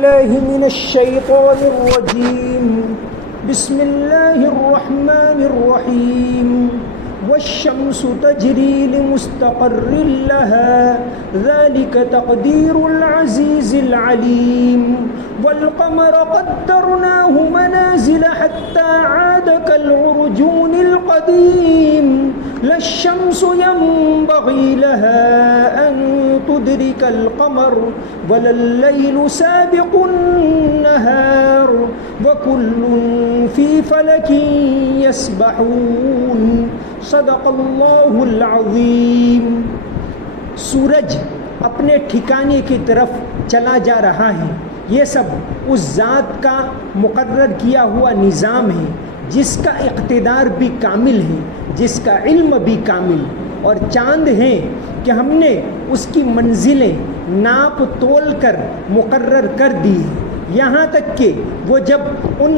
بالله من الشيطان الرجيم بسم الله الرحمن الرحيم والشمس تجري لمستقر لها ذلك تقدير العزيز العليم والقمر قدرناه منازل حتى عاد كالعرجون القديم لا الشمس ينبغي لها أن تدرك القمر ولا الليل سابق النهار وكل في فلك يسبحون صدق اللہ العظیم۔ سورج اپنے ٹھکانے کی طرف چلا جا رہا ہے، یہ سب اس ذات کا مقرر کیا ہوا نظام ہے جس کا اقتدار بھی کامل ہے، جس کا علم بھی کامل، اور چاند ہیں کہ ہم نے اس کی منزلیں ناپ تول کر مقرر کر دی ہیں، یہاں تک کہ وہ جب ان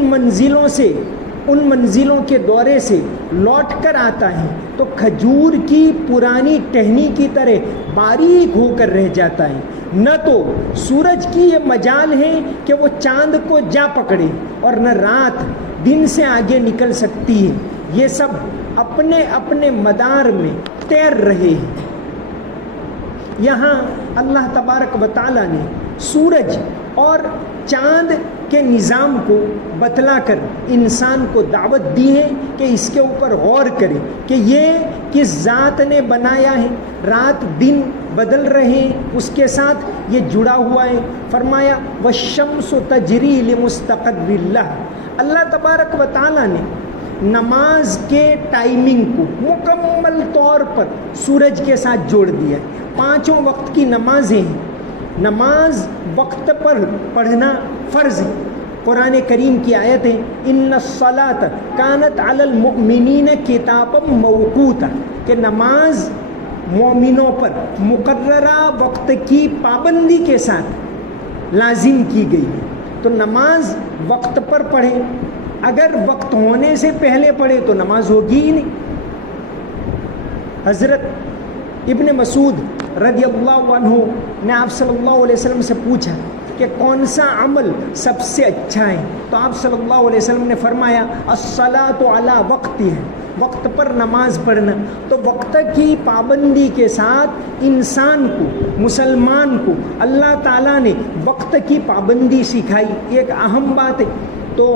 منزلوں کے دورے سے لوٹ کر آتا ہے تو کھجور کی پرانی ٹہنی کی طرح باریک ہو کر رہ جاتا ہے۔ نہ تو سورج کی یہ مجال ہے کہ وہ چاند کو جا پکڑے اور نہ رات دن سے آگے نکل سکتی ہے، یہ سب اپنے اپنے مدار میں تیر رہے ہیں۔ یہاں اللہ تبارک و تعالیٰ نے سورج اور چاند کے نظام کو بتلا کر انسان کو دعوت دی ہے کہ اس کے اوپر غور کرے کہ یہ کس ذات نے بنایا ہے، رات دن بدل رہے ہیں، اس کے ساتھ یہ جڑا ہوا ہے۔ فرمایا والشمس تجری لمستقر لها، اللہ تبارک و تعالیٰ نے نماز کے ٹائمنگ کو مکمل طور پر سورج کے ساتھ جوڑ دیا ہے۔ 5 وقت کی نمازیں ہیں، نماز وقت پر پڑھنا فرض ہے۔ قرآن کریم کی آیت ہے ان الصلاۃ کانت علی المؤمنین کتابا موقوتا، کہ نماز مومنوں پر مقررہ وقت کی پابندی کے ساتھ لازم کی گئی ہے۔ تو نماز وقت پر پڑھیں، اگر وقت ہونے سے پہلے پڑھے تو نماز ہوگی ہی نہیں۔ حضرت ابن مسعود رضی اللہ عنہ نے آپ صلی اللہ علیہ وسلم سے پوچھا کہ کون سا عمل سب سے اچھا ہے، تو آپ صلی اللہ علیہ وسلم نے فرمایا الصلاۃ علی وقتها، وقت پر نماز پڑھنا۔ تو وقت کی پابندی کے ساتھ انسان کو، مسلمان کو اللہ تعالیٰ نے وقت کی پابندی سکھائی، ایک اہم بات ہے۔ تو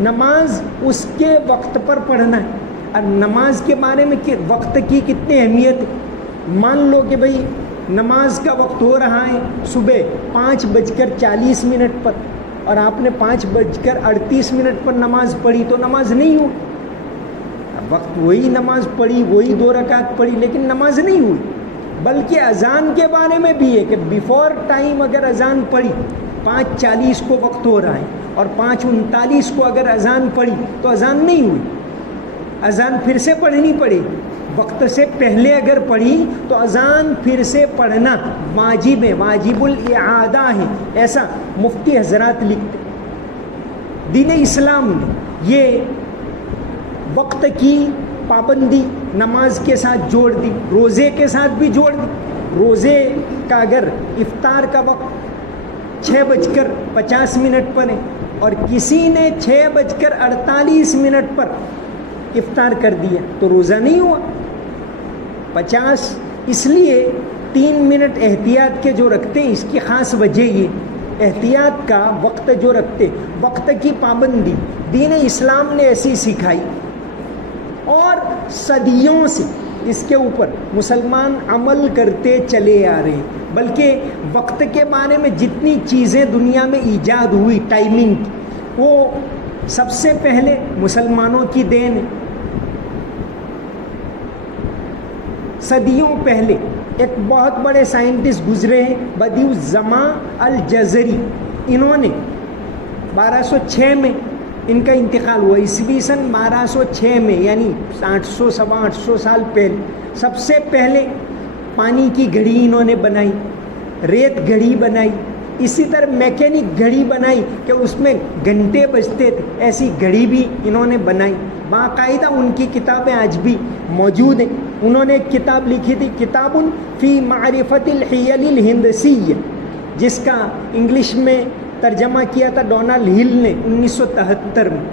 نماز اس کے وقت پر پڑھنا ہے۔ اور نماز کے بارے میں کہ وقت کی کتنی اہمیت ہے، مان لو کہ بھئی نماز کا وقت ہو رہا ہے صبح 5:40 پر، اور آپ نے 5:38 پر نماز پڑھی تو نماز نہیں ہوئی۔ وقت وہی نماز پڑھی، وہی 2 رکعت پڑھی، لیکن نماز نہیں ہوئی۔ بلکہ اذان کے بارے میں بھی ہے کہ بیفور ٹائم اگر اذان پڑھی، 5:40 کو وقت ہو رہا ہے اور 5:39 کو اگر اذان پڑھی تو اذان نہیں ہوئی، اذان پھر سے پڑھنی پڑے۔ وقت سے پہلے اگر پڑھی تو اذان پھر سے پڑھنا واجب ہے، واجب الاعادہ ہے، ایسا مفتی حضرات لکھتے۔ دین اسلام نے یہ وقت کی پابندی نماز کے ساتھ جوڑ دی، روزے کے ساتھ بھی جوڑ دی۔ روزے کا اگر افطار کا وقت 6:50 پر ہے اور کسی نے 6:48 پر افطار کر دیا تو روزہ نہیں ہوا 50۔ اس لیے 3 منٹ احتیاط کے جو رکھتے ہیں، اس کی خاص وجہ یہ احتیاط کا وقت جو رکھتے، وقت کی پابندی دین اسلام نے ایسی سکھائی، اور صدیوں سے اس کے اوپر مسلمان عمل کرتے چلے آ رہے ہیں۔ بلکہ وقت کے بارے میں جتنی چیزیں دنیا میں ایجاد ہوئی ٹائمنگ کی، وہ سب سے پہلے مسلمانوں کی دین ہے۔ صدیوں پہلے ایک بہت بڑے سائنٹسٹ گزرے ہیں بدیع الزمان الجزری، انہوں نے 1206 میں ان کا انتقال ہوا، عیسوی سن 1206 میں، یعنی 800 سال پہلے سب سے پہلے پانی کی گھڑی انہوں نے بنائی، ریت گھڑی بنائی، اسی طرح میکینک گھڑی بنائی کہ اس میں گھنٹے بجتے تھے، ایسی گھڑی بھی انہوں نے بنائی باقاعدہ۔ ان کی کتابیں آج بھی موجود ہیں۔ انہوں نے ایک کتاب لکھی تھی کتاب فی معرفت الحیل الہندسیہ، جس کا انگلش میں ترجمہ کیا تھا ڈونلڈ ہل نے 1973 میں.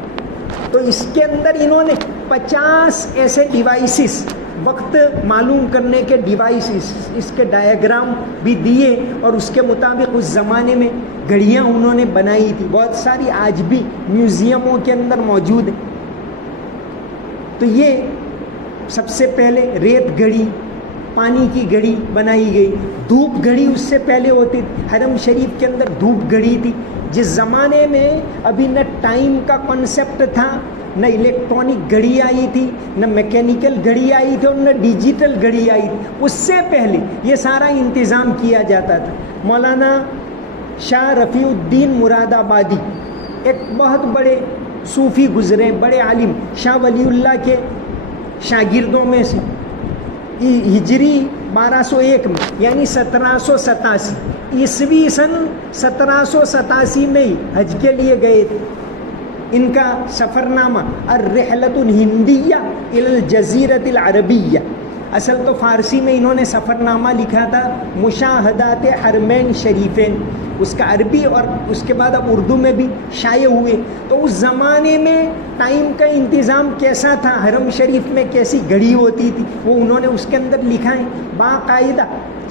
تو اس کے اندر انہوں نے 50 ایسے ڈیوائسز، وقت معلوم کرنے کے ڈیوائسز، اس کے ڈائیگرام بھی دیے اور اس کے مطابق اس زمانے میں گھڑیاں انہوں نے بنائی تھی. بہت ساری آج بھی میوزیموں کے اندر موجود ہیں. تو یہ سب سے پہلے ریت گھڑی، پانی کی گھڑی بنائی گئی. دھوپ گھڑی اس سے پہلے ہوتی تھی. حرم شریف کے اندر دھوپ گھڑی تھی. جس زمانے میں ابھی نہ ٹائم کا کنسیپٹ تھا، نہ الیکٹرانک گھڑی آئی تھی، نہ میکینیکل گھڑی آئی تھی اور نہ ڈیجیٹل گھڑی آئی تھی، اس سے پہلے یہ سارا انتظام کیا جاتا تھا. مولانا شاہ رفیع الدین مراد آبادی ایک بہت بڑے صوفی گزرے، بڑے عالم، شاہ ولی اللہ کے شاگردوں میں سے. ہجری 1201 میں یعنی 1787 عیسوی سن 1787 میں ہی حج کے لیے گئے تھے. ان کا سفر نامہ الرحلۃ الہندیہ الی الجزیرۃ العربیہ، اصل تو فارسی میں انہوں نے سفر نامہ لکھا تھا مشاہدات حرمین شریفین، اس کا عربی اور اس کے بعد اب اردو میں بھی شائع ہوئے. تو اس زمانے میں ٹائم کا انتظام کیسا تھا، حرم شریف میں کیسی گھڑی ہوتی تھی، وہ انہوں نے اس کے اندر لکھا ہے. باقاعدہ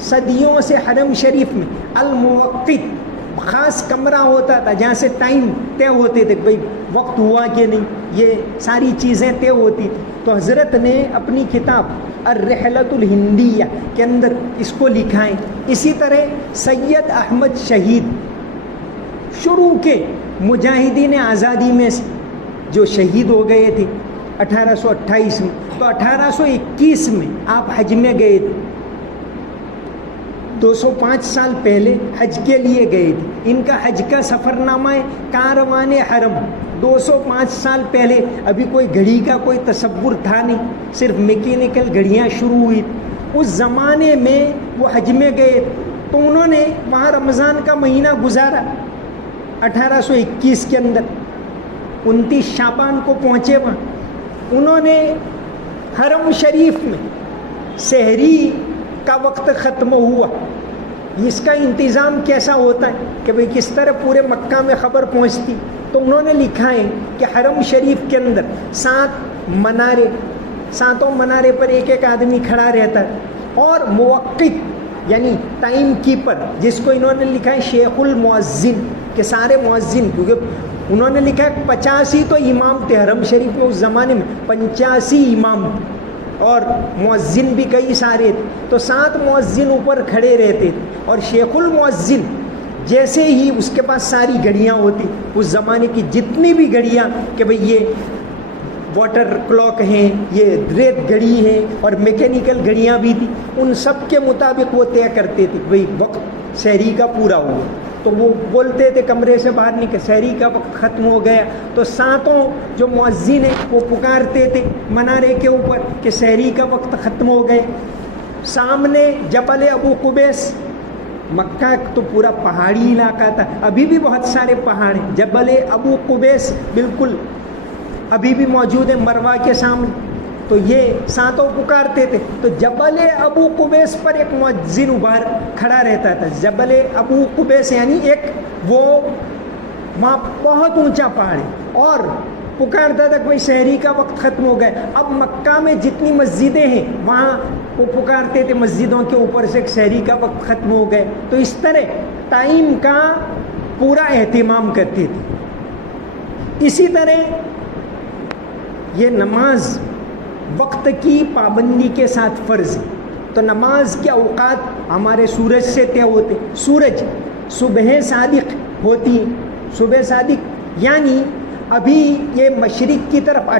صدیوں سے حرم شریف میں الموقت خاص کمرہ ہوتا تھا جہاں سے ٹائم طے ہوتے تھے، بھائی وقت ہوا کہ نہیں، یہ ساری چیزیں طے ہوتی تھی. تو حضرت نے اپنی کتاب الرحلۃ الہندیہ کے اندر اس کو لکھا ہے. اسی طرح سید احمد شہید شروع کے مجاہدین آزادی میں سے جو شہید ہو گئے تھے 1828 میں، تو 1821 میں آپ حج میں گئے تھے. 205 سال پہلے حج کے لیے گئے تھے. ان کا حج کا سفر نامہ ہے کاروان حرم. 205 سال پہلے ابھی کوئی گھڑی کا کوئی تصور تھا نہیں، صرف میکینیکل گھڑیاں شروع ہوئی. اس زمانے میں وہ حج میں گئے تو انہوں نے وہاں رمضان کا مہینہ گزارا 1821 کے اندر. 29 شعبان کو پہنچے وہاں. انہوں نے حرم شریف میں سحری کا وقت ختم ہوا. اس کا انتظام کیسا ہوتا ہے کہ بھئی کس طرح پورے مکہ میں خبر پہنچتی. تو انہوں نے لکھا ہے کہ حرم شریف کے اندر 7 منارے، 7 منارے پر ایک ایک آدمی کھڑا رہتا ہے، اور موقت یعنی ٹائم کیپر جس کو انہوں نے لکھا ہے شیخ المؤذن، کہ سارے مؤذن، کیونکہ انہوں نے لکھا ہے 85 تو امام تھے حرم شریف میں اس زمانے میں، 85 امام تھے اور مؤذن بھی کئی سارے تھے. تو 7 مؤذن اوپر کھڑے رہتے تھے، اور شیخ المؤذن جیسے ہی اس کے پاس ساری گھڑیاں ہوتی، اس زمانے کی جتنی بھی گھڑیاں کہ بھئی یہ واٹر کلاک ہیں، یہ ریت گھڑی ہے اور میکینیکل گھڑیاں بھی تھی، ان سب کے مطابق وہ طے کرتے تھے بھئی وقت سحری کا پورا ہوا. تو وہ بولتے تھے کمرے سے باہر نکل سحری کا وقت ختم ہو گیا. تو 7 جو مؤذن ہیں وہ پکارتے تھے منارے کے اوپر کہ سحری کا وقت ختم ہو گئے. سامنے جبل ابو قبیس، مکہ تو پورا پہاڑی علاقہ تھا، ابھی بھی بہت سارے پہاڑ ہیں. جبل ابو قبیس بالکل ابھی بھی موجود ہے مروا کے سامنے. تو یہ 7 پکارتے تھے. تو جبل ابو قبیس پر ایک مؤذن ابھار کھڑا رہتا تھا. جبل ابو قبیس یعنی ایک وہ وہاں بہت اونچا پہاڑ ہے، اور پکارتا تھا کہ بھائی سحری کا وقت ختم ہو گیا. اب مکہ میں جتنی مسجدیں ہیں وہاں وہ پکارتے تھے مسجدوں کے اوپر سے سحری کا وقت ختم ہو گئے. تو اس طرح ٹائم کا پورا اہتمام کرتے تھے. اسی طرح یہ نماز وقت کی پابندی کے ساتھ فرض ہے. تو نماز کے اوقات ہمارے سورج سے طے ہوتے. سورج صبح صادق ہوتی ہے، صبح صادق یعنی ابھی یہ مشرق کی طرف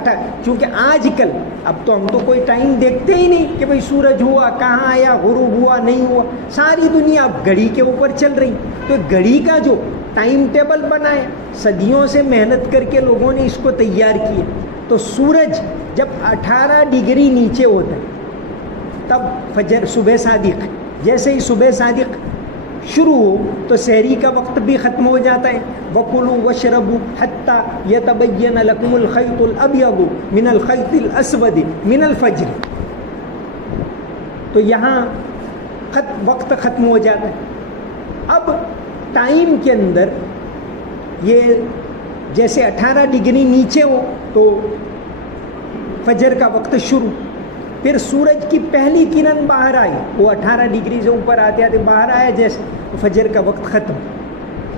چونکہ آج کل اب تو ہم تو کوئی ٹائم دیکھتے ہی نہیں کہ بھئی سورج ہوا کہاں آیا، غروب ہوا نہیں ہوا، ساری دنیا اب گھڑی کے اوپر چل رہی. تو گھڑی کا جو ٹائم ٹیبل بنایا صدیوں سے محنت کر کے لوگوں نے اس کو تیار کیا. تو سورج جب 18 ڈگری نیچے ہوتا ہے تب فجر صبح صادق. جیسے ہی صبح صادق شروع ہو تو سحری کا وقت بھی ختم ہو جاتا ہے. وَكُلُوا وَاشْرَبُوا حَتَّى يَتَبَيَّنَ لَكُمُ الْخَيْطُ الْأَبْيَضُ مِنَ الْخَيْطِ الْأَسْوَدِ مِنَ الْفَجْرِ. تو یہاں وقت ختم ہو جاتا ہے. اب ٹائم کے اندر یہ جیسے 18 ڈگری نیچے ہو تو فجر کا وقت شروع، پھر سورج کی پہلی کرن باہر آئی، وہ 18 ڈگری سے اوپر آتے آتے باہر آیا جیسے، فجر کا وقت ختم.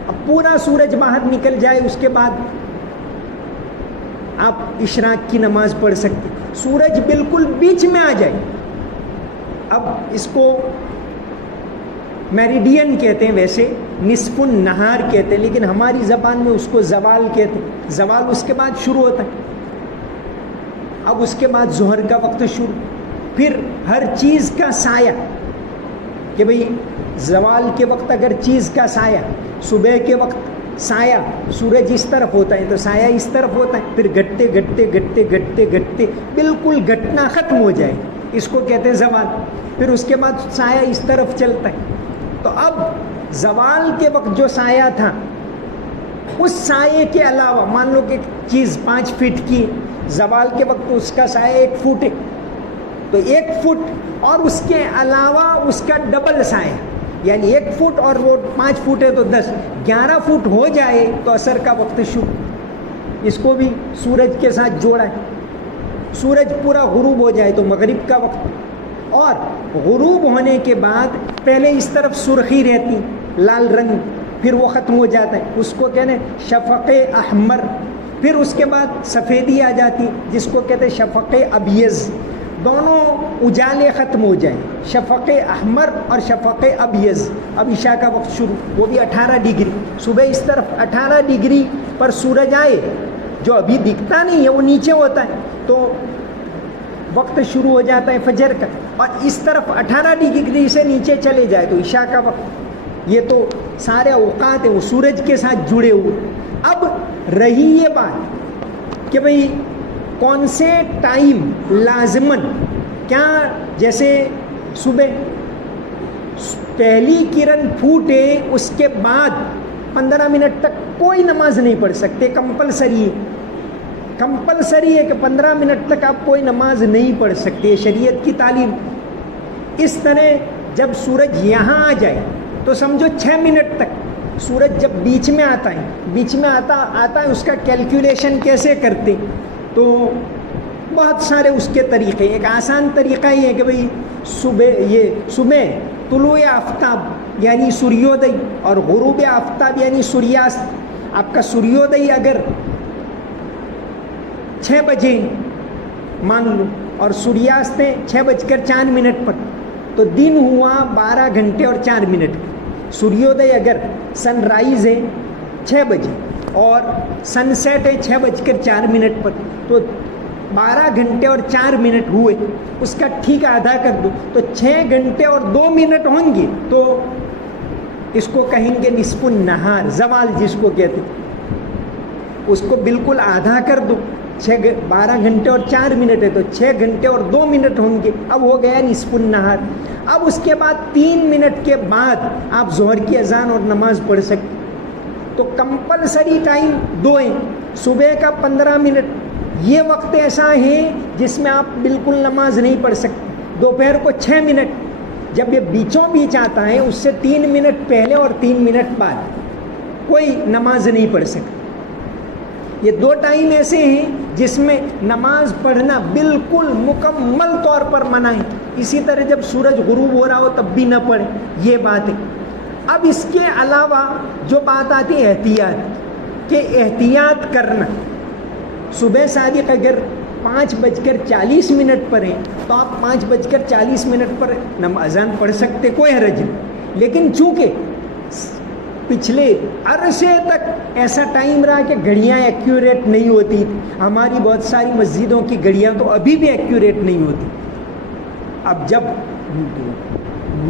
اب پورا سورج باہر نکل جائے اس کے بعد آپ اشراق کی نماز پڑھ سکتے. سورج بالکل بیچ میں آ جائے، اب اس کو میریڈین کہتے ہیں، ویسے نصف النہار کہتے ہیں، لیکن ہماری زبان میں اس کو زوال کہتے ہیں. زوال اس کے بعد شروع ہوتا ہے. اب اس کے بعد ظہر کا وقت شروع، پھر ہر چیز کا سایہ، کہ بھئی زوال کے وقت اگر چیز کا سایہ، صبح کے وقت سایہ، سورج اس طرف ہوتا ہے تو سایہ اس طرف ہوتا ہے، پھر گھٹتے گھٹتے گھٹتے گھٹتے گھٹتے بالکل گھٹنا ختم ہو جائے، اس کو کہتے ہیں زوال. پھر اس کے بعد سایہ اس طرف چلتا ہے. تو اب زوال کے وقت جو سایہ تھا، اس سائے کے علاوہ مان لو کہ چیز 5 فٹ کی، زوال کے وقت اس کا سایہ 1 فٹ ہے، تو 1 فٹ اور اس کے علاوہ اس کا ڈبل سایہ، یعنی 1 فٹ اور وہ 5 فٹ ہے تو 10، 11 فٹ ہو جائے تو عصر کا وقت شروع. اس کو بھی سورج کے ساتھ جوڑا ہے. سورج پورا غروب ہو جائے تو مغرب کا وقت، اور غروب ہونے کے بعد پہلے اس طرف سرخی رہتی، لال رنگ، پھر وہ ختم ہو جاتا ہے، اس کو کہتے ہیں شفق احمر. پھر اس کے بعد سفیدی آ جاتی جس کو کہتے ہیں شفق ابیض. دونوں اجالے ختم ہو جائیں، شفق احمر اور شفق ابیض. اب عشاء کا وقت شروع، وہ بھی 18 ڈگری. صبح اس طرف 18 ڈگری پر سورج آئے، جو ابھی دکھتا نہیں ہے وہ نیچے ہوتا ہے، تو وقت شروع ہو جاتا ہے فجر کا. اور اس طرف 18 ڈگری سے نیچے چلے جائے تو عشاء کا وقت. یہ تو سارے اوقات ہیں وہ سورج کے ساتھ جڑے ہوئے. اب رہی یہ بات کہ بھئی کون سے ٹائم لازماً، کیا جیسے صبح پہلی کرن پھوٹے اس کے بعد 15 منٹ تک کوئی نماز نہیں پڑھ سکتے، کمپلسری ہے. کمپلسری ہے کہ 15 منٹ تک آپ کوئی نماز نہیں پڑھ سکتے، شریعت کی تعلیم. اس طرح جب سورج یہاں آ جائے تو سمجھو 6 منٹ تک. سورج جب بیچ میں آتا ہے، بیچ میں آتا ہے، اس کا کیلکولیشن کیسے کرتے؟ تو بہت سارے اس کے طریقے. ایک آسان طریقہ یہ ہے کہ بھئی صبح طلوع آفتاب یعنی سوریودے اور غروب آفتاب یعنی سوریاست. آپ کا سوریودے اگر 6 بجے مان لو اور سوریاست ہے 6:04 پر، تو دن ہوا 12 گھنٹے اور 4 منٹ. سوریودے اگر سن رائز ہے 6 بجے اور سن سیٹ ہے 6:04 پر، تو 12 گھنٹے اور 4 منٹ ہوئے. اس کا ٹھیک آدھا کر دو تو 6 گھنٹے اور 2 منٹ ہوں گے، تو اس کو کہیں گے نصف النہار، زوال جس کو کہتے ہیں. اس کو بالکل آدھا کر دو، 12 گھنٹے اور 4 منٹ ہے تو 6 گھنٹے اور 2 منٹ ہوں گے. اب ہو گیا نصف النہار. اب اس کے بعد 3 منٹ کے بعد آپ ظہر کی اذان اور نماز پڑھ سکتے. تو کمپلسری ٹائم 2 ہیں. صبح کا 15 منٹ، یہ وقت ایسا ہے جس میں آپ بالکل نماز نہیں پڑھ سکتے. دوپہر کو 6 منٹ، جب یہ بیچوں بیچ آتا ہے اس سے 3 منٹ پہلے اور 3 منٹ بعد کوئی نماز نہیں پڑھ سکتے. یہ 2 ٹائم ایسے ہیں جس میں نماز پڑھنا بالکل مکمل طور پر منع ہے. اسی طرح جب سورج غروب ہو رہا ہو تب بھی نہ پڑھیں، یہ بات ہے. اب اس کے علاوہ جو بات آتی ہے احتیاط، کہ احتیاط کرنا. صبح صادق اگر 5:40 پر ہیں تو آپ 5:40 پر اذان پڑھ سکتے، کوئی حرج نہیں. لیکن چونکہ پچھلے عرصے تک ایسا ٹائم رہا کہ گھڑیاں ایکیوریٹ نہیں ہوتی، ہماری بہت ساری مسجدوں کی گھڑیاں تو ابھی بھی ایکیوریٹ نہیں ہوتی. اب جب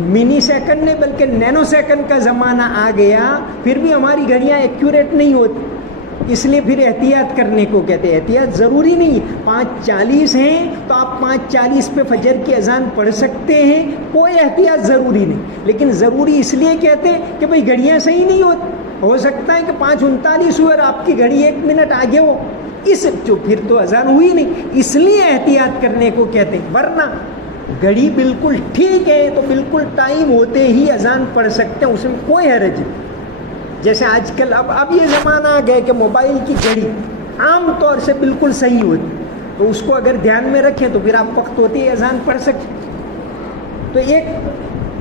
منی سیکنڈ نہیں بلکہ نینو سیکنڈ کا زمانہ آ گیا، پھر بھی ہماری گھڑیاں ایکیوریٹ نہیں ہوتی. اس لیے پھر احتیاط کرنے کو کہتے ہیں. احتیاط ضروری نہیں، 5:40 ہیں تو آپ 5:40 پہ فجر کی اذان پڑھ سکتے ہیں، کوئی احتیاط ضروری نہیں. لیکن ضروری اس لیے کہتے ہیں کہ بھئی گھڑیاں صحیح نہیں ہوتی. ہو سکتا ہے کہ 5:39 ہوئے اور آپ کی گھڑی 1 منٹ آگے ہو، پھر تو اذان ہوئی نہیں. اس لیے احتیاط کرنے کو کہتے ہیں. ورنہ گھڑی بالکل ٹھیک ہے تو بالکل ٹائم ہوتے ہی اذان پڑھ سکتے ہیں، اس میں کوئی حرج نہیں. جیسے آج کل اب یہ زمانہ آ گیا کہ موبائل کی گھڑی عام طور سے بالکل صحیح ہوتی، تو اس کو اگر دھیان میں رکھیں تو پھر آپ وقت ہوتے ہی اذان پڑھ سکیں. تو ایک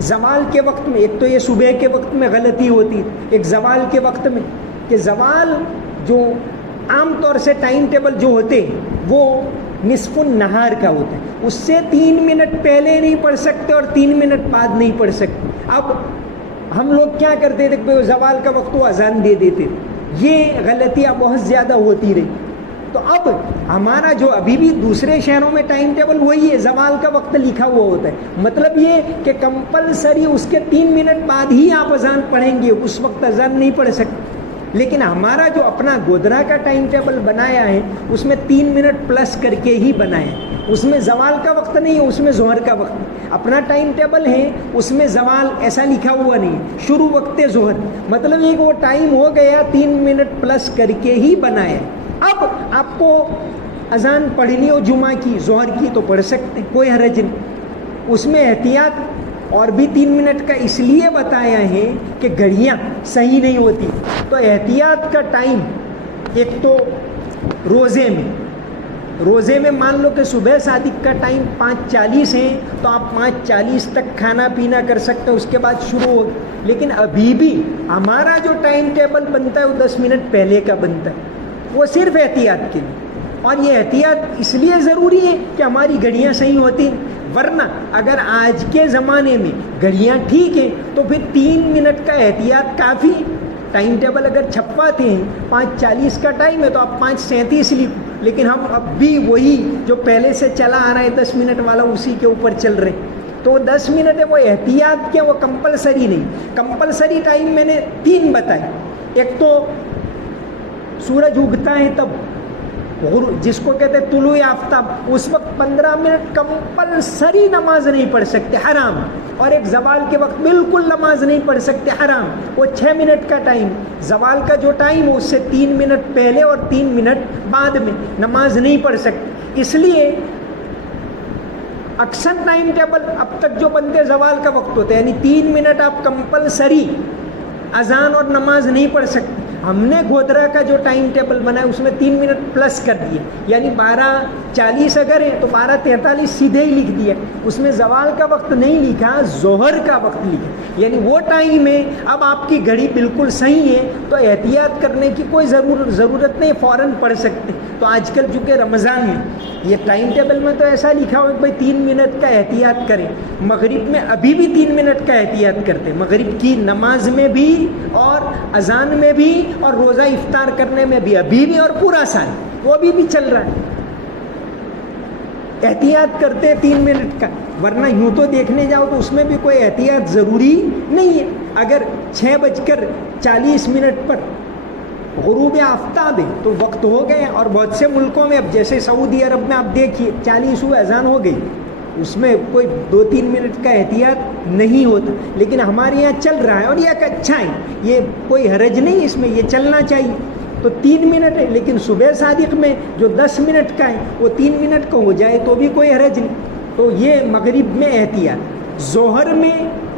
زوال کے وقت میں، ایک تو یہ صبح کے وقت میں غلطی ہوتی، ایک زوال کے وقت میں، کہ زوال جو عام طور سے ٹائم ٹیبل جو ہوتے وہ نصف النہار کا ہوتا ہے، اس سے 3 منٹ پہلے نہیں پڑھ سکتے اور 3 منٹ بعد نہیں پڑھ سکتے. اب ہم لوگ کیا کرتے تھے کہ زوال کا وقت وہ اذان دے دیتے تھے، یہ غلطیاں بہت زیادہ ہوتی رہی. تو اب ہمارا جو ابھی بھی دوسرے شہروں میں ٹائم ٹیبل وہی ہے، زوال کا وقت لکھا ہوا ہوتا ہے، مطلب یہ کہ کمپلسری اس کے 3 منٹ بعد ہی آپ اذان پڑھیں گے، اس وقت اذان نہیں پڑھ سکتے. لیکن ہمارا جو اپنا گودرا کا ٹائم ٹیبل بنایا ہے اس میں 3 منٹ پلس کر کے ہی بنایا ہے، اس میں زوال کا وقت نہیں ہے، اس میں ظہر کا وقت نہیں. اپنا ٹائم ٹیبل ہے اس میں زوال ایسا لکھا ہوا نہیں ہے، شروع وقت ظہر، مطلب یہ کہ وہ ٹائم ہو گیا 3 منٹ پلس کر کے ہی بنایا ہے. اب آپ کو اذان پڑھنی ہو جمعہ کی، ظہر کی، تو پڑھ سکتے ہیں، کوئی حرج نہیں. اس میں احتیاط اور بھی 3 منٹ کا اس لیے بتایا ہے کہ گھڑیاں صحیح نہیں ہوتی، تو احتیاط کا ٹائم ایک تو روزے میں مان لو کہ صبح صادق کا ٹائم 5:40 ہے تو آپ 5:40 تک کھانا پینا کر سکتے ہیں، اس کے بعد شروع ہو. لیکن ابھی بھی ہمارا جو ٹائم ٹیبل بنتا ہے وہ 10 منٹ پہلے کا بنتا ہے، وہ صرف احتیاط کے لیے. اور یہ احتیاط اس لیے ضروری ہے کہ ہماری گھڑیاں صحیح ہوتی ہیں، ورنہ اگر آج کے زمانے میں گھڑیاں ٹھیک ہیں تو پھر 3 منٹ کا احتیاط کافی. ٹائم ٹیبل اگر چھپواتے ہیں 5:40 کا ٹائم ہے تو آپ 5:37 لکھو، لیکن ہم اب بھی وہی جو پہلے سے چلا آ رہا ہے 10 منٹ والا اسی کے اوپر چل رہے ہیں. تو وہ 10 منٹ ہے، وہ احتیاط کیا، وہ کمپلسری نہیں. کمپلسری ٹائم میں نے 3 بتائے. ایک تو سورج اگتا ہے تب، جس کو کہتے ہیں طلوع آفتاب، اس وقت 15 منٹ کمپلسری نماز نہیں پڑھ سکتے، حرام. اور ایک زوال کے وقت بالکل نماز نہیں پڑھ سکتے، حرام. وہ 6 منٹ کا ٹائم، زوال کا جو ٹائم اس سے 3 منٹ پہلے اور 3 منٹ بعد میں نماز نہیں پڑھ سکتے. اس لیے اکثر ٹائم ٹیبل اب تک جو بنتے زوال کا وقت ہوتا ہے، یعنی 3 منٹ آپ کمپلسری اذان اور نماز نہیں پڑھ سکتے. ہم نے گودرا کا جو ٹائم ٹیبل بنایا اس میں 3 منٹ پلس کر دیے، یعنی 12:40 اگر ہے تو 12:43 سیدھے ہی لکھ دیا. اس میں زوال کا وقت نہیں لکھا، ظہر کا وقت لکھا، یعنی وہ ٹائم ہے. اب آپ کی گھڑی بالکل صحیح ہے تو احتیاط کرنے کی کوئی ضرورت نہیں، فوراً پڑھ سکتے. تو آج کل چونکہ رمضان ہے، یہ ٹائم ٹیبل میں تو ایسا لکھا ہوا کہ بھائی 3 منٹ کا احتیاط کریں. مغرب میں ابھی بھی 3 منٹ کا احتیاط کرتے، مغرب کی نماز میں بھی اور اذان میں بھی اور روزہ افطار کرنے میں بھی، ابھی بھی اور پورا سال وہ ابھی بھی چل رہا ہے. احتیاط کرتے 3 منٹ کا، ورنہ یوں تو دیکھنے جاؤ تو اس میں بھی کوئی احتیاط ضروری نہیں ہے. اگر 6:40 پر غروب آفتاب ہے تو وقت ہو گئے. اور بہت سے ملکوں میں اب جیسے سعودی عرب میں آپ دیکھیے 40 ہوئے اذان ہو گئی، اس میں کوئی 2-3 منٹ کا احتیاط نہیں ہوتا. لیکن ہمارے یہاں چل رہا ہے اور یہ ایک اچھا ہے، یہ کوئی حرج نہیں اس میں، یہ چلنا چاہیے. تو 3 منٹ ہے، لیکن صبح صادق میں جو 10 منٹ کا ہے وہ 3 منٹ کا ہو جائے تو بھی کوئی حرج نہیں. تو یہ مغرب میں احتیاط. ظہر میں،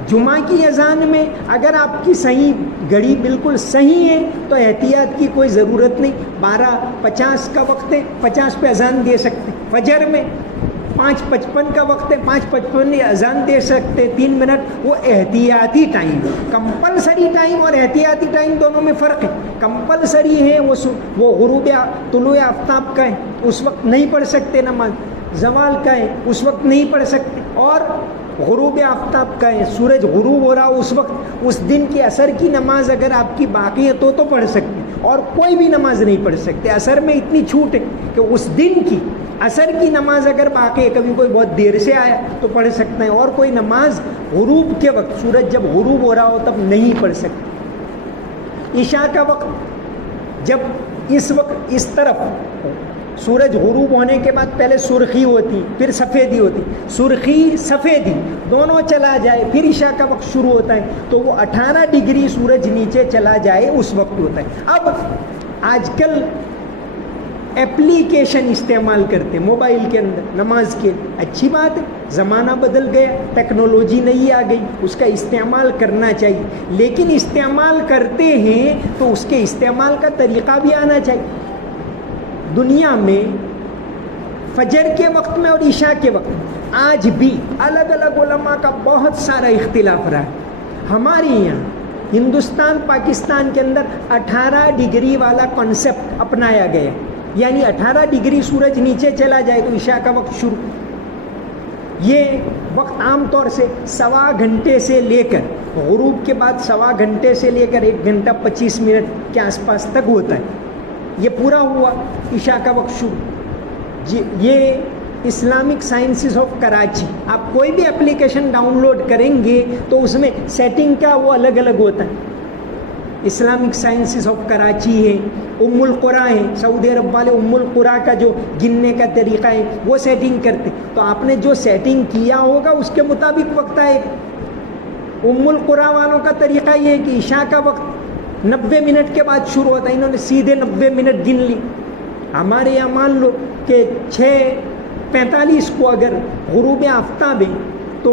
جمعہ کی اذان میں اگر آپ کی صحیح گھڑی بالکل صحیح ہے تو احتیاط کی کوئی ضرورت نہیں. 12:50 کا وقت ہے، 50 پہ اذان دے سکتے. فجر میں 5:55 کا وقت ہے، 5:55 اذان دے سکتے. 3 منٹ وہ احتیاطی ٹائم. کمپلسری ٹائم اور احتیاطی ٹائم دونوں میں فرق ہے. کمپلسری ہے وہ غروب طلوع آفتاب کا ہے، اس وقت نہیں پڑھ سکتے نماز. زوال کا ہے، اس وقت نہیں پڑھ سکتے. اور غروب آفتاب کا ہے، سورج غروب ہو رہا ہو اس وقت، اس دن کی عصر کی نماز اگر آپ کی باقی ہے تو پڑھ سکتے، اور کوئی بھی نماز نہیں پڑھ سکتے. عصر میں اتنی چھوٹ ہے کہ اس دن کی عصر کی نماز اگر باقی ہے، کبھی کوئی بہت دیر سے آیا تو پڑھ سکتے ہیں، اور کوئی نماز غروب کے وقت سورج جب غروب ہو رہا ہو تب نہیں پڑھ سکتے. عشاء کا وقت جب اس وقت اس طرف سورج غروب ہونے کے بعد پہلے سرخی ہوتی پھر سفیدی ہوتی، سرخی سفیدی دونوں چلا جائے پھر عشاء کا وقت شروع ہوتا ہے، تو وہ 18 ڈگری سورج نیچے چلا جائے اس وقت ہوتا ہے. اب آج کل اپلیکیشن استعمال کرتے موبائل کے اندر نماز کے، اچھی بات ہے، زمانہ بدل گیا، ٹیکنالوجی نئی آ گئی، اس کا استعمال کرنا چاہیے، لیکن استعمال کرتے ہیں تو اس کے استعمال کا طریقہ بھی آنا چاہیے۔ دنیا میں فجر کے وقت میں اور عشاء کے وقت میں آج بھی الگ الگ علماء کا بہت سارا اختلاف رہا ہے۔ ہمارے یہاں ہندوستان پاکستان کے اندر 18 ڈگری والا کنسیپٹ اپنایا گیا، یعنی 18 ڈگری سورج نیچے چلا جائے تو عشاء کا وقت شروع۔ یہ وقت عام طور سے 1.25 گھنٹے سے لے کر غروب کے بعد 1.25 گھنٹے سے لے کر 1 گھنٹہ 25 منٹ کے آس پاس تک ہوتا ہے۔ یہ پورا ہوا، عشاء کا وقت شروع۔ یہ اسلامک سائنسز آف کراچی، آپ کوئی بھی اپلیکیشن ڈاؤن لوڈ کریں گے تو اس میں سیٹنگ کا وہ الگ الگ ہوتا ہے۔ اسلامک سائنسز آف کراچی ہے، القریٰ ہے، سعودی عرب والے القریٰ کا جو گننے کا طریقہ ہے وہ سیٹنگ کرتے، تو آپ نے جو سیٹنگ کیا ہوگا اس کے مطابق وقت آئے گا۔ القریٰ والوں کا طریقہ یہ ہے کہ عشاء کا وقت 90 منٹ کے بعد شروع ہوتا ہے، انہوں نے سیدھے 90 منٹ گن لی۔ ہمارے یہاں مان لو کہ 6:45 کو اگر غروب آفتاب ہے تو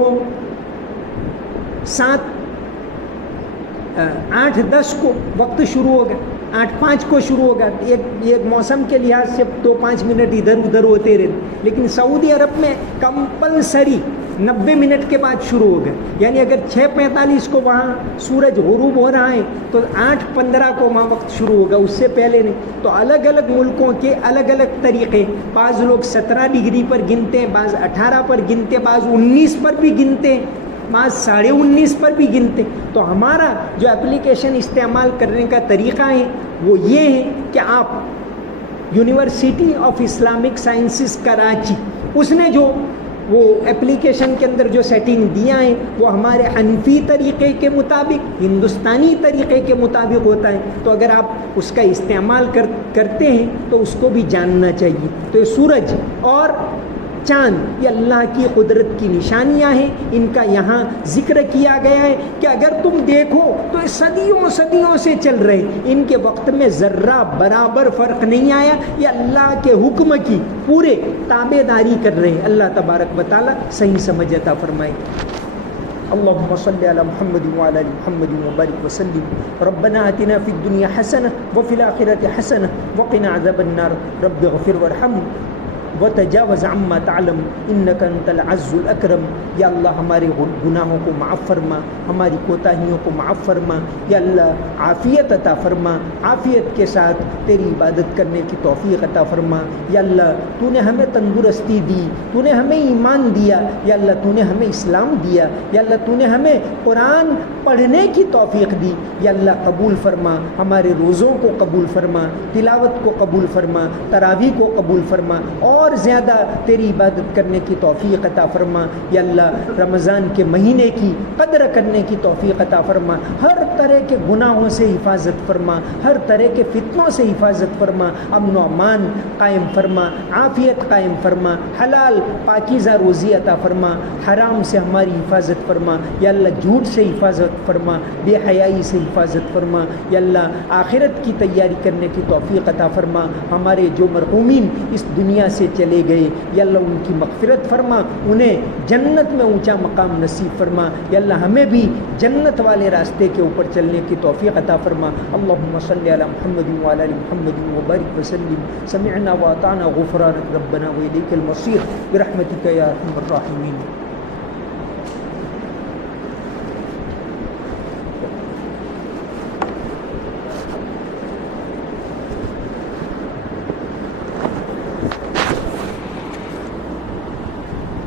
8:10 کو وقت شروع ہوگا، 8:05 کو شروع ہوگا۔ ایک موسم کے لحاظ سے 2-5 منٹ ادھر ادھر ہوتے رہتے، لیکن سعودی عرب میں کمپلسری 90 منٹ کے بعد شروع ہوگا، یعنی اگر 6:45 کو وہاں سورج غروب ہو رہا ہے تو 8:15 کو وہاں وقت شروع ہوگا، اس سے پہلے نہیں۔ تو الگ الگ ملکوں کے الگ الگ طریقے، بعض لوگ 17 ڈگری پر گنتے ہیں، بعض 18 پر گنتے، بعض 19 پر بھی گنتے ہیں، بعض 19.5 پر بھی گنتے۔ تو ہمارا جو اپلیکیشن استعمال کرنے کا طریقہ ہے وہ یہ ہے کہ آپ university of Islamic sciences Karachi, اس نے جو وہ اپلیکیشن کے اندر جو سیٹنگ دیا ہے وہ ہمارے حنفی طریقے کے مطابق، ہندوستانی طریقے کے مطابق ہوتا ہے، تو اگر آپ اس کا استعمال کرتے ہیں تو اس کو بھی جاننا چاہیے۔ تو یہ سورج اور چاند یہ اللہ کی قدرت کی نشانیاں ہیں، ان کا یہاں ذکر کیا گیا ہے کہ اگر تم دیکھو تو یہ صدیوں صدیوں سے چل رہے، ان کے وقت میں ذرہ برابر فرق نہیں آیا، یہ اللہ کے حکم کی پورے تابع داری کر رہے ہیں۔ اللہ تبارک و تعالی صحیح سمجھ عطا فرمائے۔ اللهم صل على محمد وعلى ال محمد وبارك وسلم۔ ربنا آتنا في الدنيا حسنة وفي الآخرة حسنة وقنا عذاب النار۔ رب اغفر وارحم وتجاوز عما تعلم انك انت العز الاکرم۔ یا اللہ ہمارے گناہوں کو معاف فرما، ہماری کوتاہیوں کو معاف فرما، یا اللہ عافیت عطا فرما، عافیت کے ساتھ تیری عبادت کرنے کی توفیق عطا فرما۔ یا اللہ تو نے ہمیں تندرستی دی، تو نے ہمیں ایمان دیا، یا اللہ تو نے ہمیں اسلام دیا، یا اللہ تو نے ہمیں قرآن پڑھنے کی توفیق دی۔ یا اللہ قبول فرما، ہمارے روزوں کو قبول فرما، تلاوت کو قبول فرما، تراویح کو قبول فرما، اور زیادہ تیری عبادت کرنے کی توفیق عطا فرما۔ یا اللہ رمضان کے مہینے کی قدر کرنے کی توفیق عطا فرما، ہر طرح کے گناہوں سے حفاظت فرما، ہر طرح کے فتنوں سے حفاظت فرما، امن و امان قائم فرما، عافیت قائم فرما، حلال پاکیزہ روزی عطا فرما، حرام سے ہماری حفاظت فرما۔ یا اللہ جھوٹ سے حفاظت فرما، بے حیائی سے حفاظت فرما۔ یا اللہ آخرت کی تیاری کرنے کی توفیق عطا فرما۔ ہمارے جو مرحومین اس دنیا سے چلے گئے یا اللہ ان کی مغفرت فرما، انہیں جنت میں اونچا مقام نصیب فرما۔ یا اللہ ہمیں بھی جنت والے راستے کے اوپر چلنے کی توفیق عطا فرما۔ اللہم صلی علی محمد وعلی آل محمد وبارک وسلم۔ سمعنا واطعنا غفرانک ربنا والیک المصیر برحمتک یا ارحم الراحمین۔